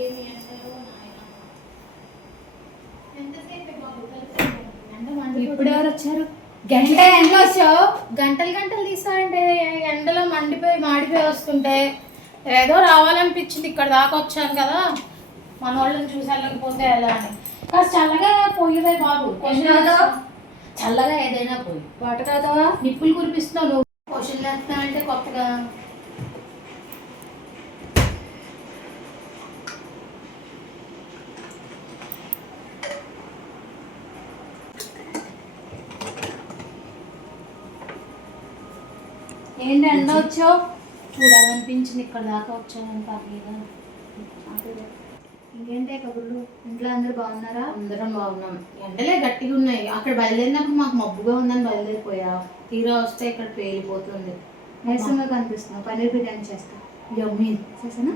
ఏమి నాయనా. ఎంతసేపే వచ్చారు? గంట ఎండలో వచ్చావు? గంటలు గంటలు తీస్తానంటే ఎండలో మండిపోయి మాడిపోయి వస్తుంటే ఏదో రావాలనిపించింది ఇక్కడ దాకా వచ్చాను కదా. మన వాళ్ళని చూసి వెళ్ళకపోతే ఎలా అని. కాస్త చల్లగా పోయివే బాబు? చల్లగా ఏదైనా పోయి. వాటర్ కాదా నిప్పులు కురిపిస్తున్నావు నువ్వు. క్వశ్చన్ వేస్తానంటే కొత్తగా. ఏంటి ఎండ వచ్చావు? చూడాలనిపించింది ఇక్కడ దాకా వచ్చాను పర్లేదా? ఇంకేంటే కబుర్లు ఇంట్లో అందరూ బాగున్నారా? అందరం బాగున్నాం. ఎండలే గట్టిగా ఉన్నాయి. అక్కడ బయలుదేరినప్పుడు మాకు మబ్బుగా ఉందని బయలుదేరిపోయా. తీరా వస్తే ఇక్కడ పేలిపోతుంది. నీరసంగా కనిపిస్తున్నావు. పన్నీర్ బిర్యానీ చేస్తా. యమ్మీ చేసానా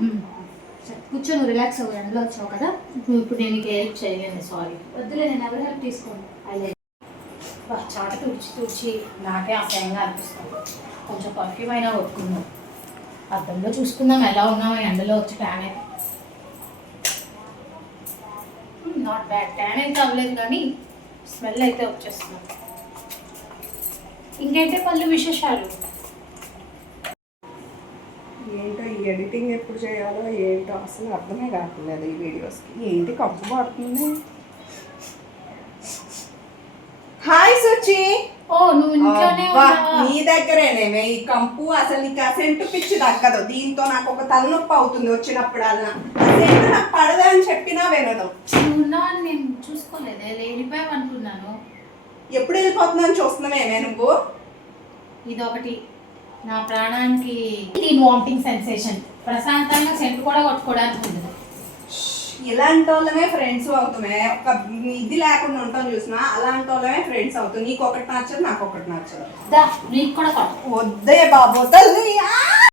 సరే, కూర్చో నువ్వు రిలాక్స్ అవ్వు. ఎండలో వచ్చావు కదా. ఇప్పుడు నేను హెల్ప్ చేయలేను. సారీ. వద్దులే నేను ఎవరు హెల్ప్ తీసుకోండి బా, చాట తుడిచి తుడిచి నాకే అసహ్యంగా అనిపిస్తుంది. కొంచెం పర్ఫ్యూమ్ అయినా కొట్టుకుందాం. అద్దంలో చూసుకుందాం ఎలా ఉన్నామో ఎండలో వచ్చి ట్యాన్ అయితే నాట్ బ్యాడ్ ట్యాన్ అయితే అవ్వలేదు కానీ స్మెల్ అయితే వచ్చేస్తున్నాం ఇంకేంటి పళ్ళు విశేషాలు? ఏంటో ఈ ఎడిటింగ్ ఎప్పుడు చేయాలో ఏంటో అసలు అర్థమే కావట్లేదు ఈ వీడియోస్కి ఏంటి కంపు పడుతుంది సుచి ఓ నువ్వు ఇంట్లోనే అబ్బా, ఉన్నావా? నీ దగ్గరేనేమే ఈ కంపు అసలు నీకు ఆ సెంటు పిచ్చి దక్కదు. దీంతో నాకు ఒక తలనొప్పి అవుతుంది వచ్చినప్పుడల్లా. ఆ సెంటు నాకు పడదు అని చెప్పినా వినదు. నువ్వు ఉన్నావని నేను చూసుకోలేదే. లేనిపోయావు అనుకున్నాను ఎప్పుడు వెళ్ళిపోతుందని చూస్తున్నామేమే నువ్వు? ఇదొకటి. నా ప్రాణానికి ఇది వామిటింగ్ సెన్సేషన్ ప్రశాంతంగా సెంట్ కూడా కొట్టుకోవడానికి ఉంది. ఇలాంటి వాళ్ళమే ఫ్రెండ్స్ అవుతామే. ఒక ఇది లేకుండా ఉంటాం చూసినా అలాంటి వాళ్ళమే ఫ్రెండ్స్ అవుతాం. నీకు ఒకటి నచ్చదు నాకు ఒకటి నచ్చదు నీకు కూడా వద్దే బాబు తల్లి!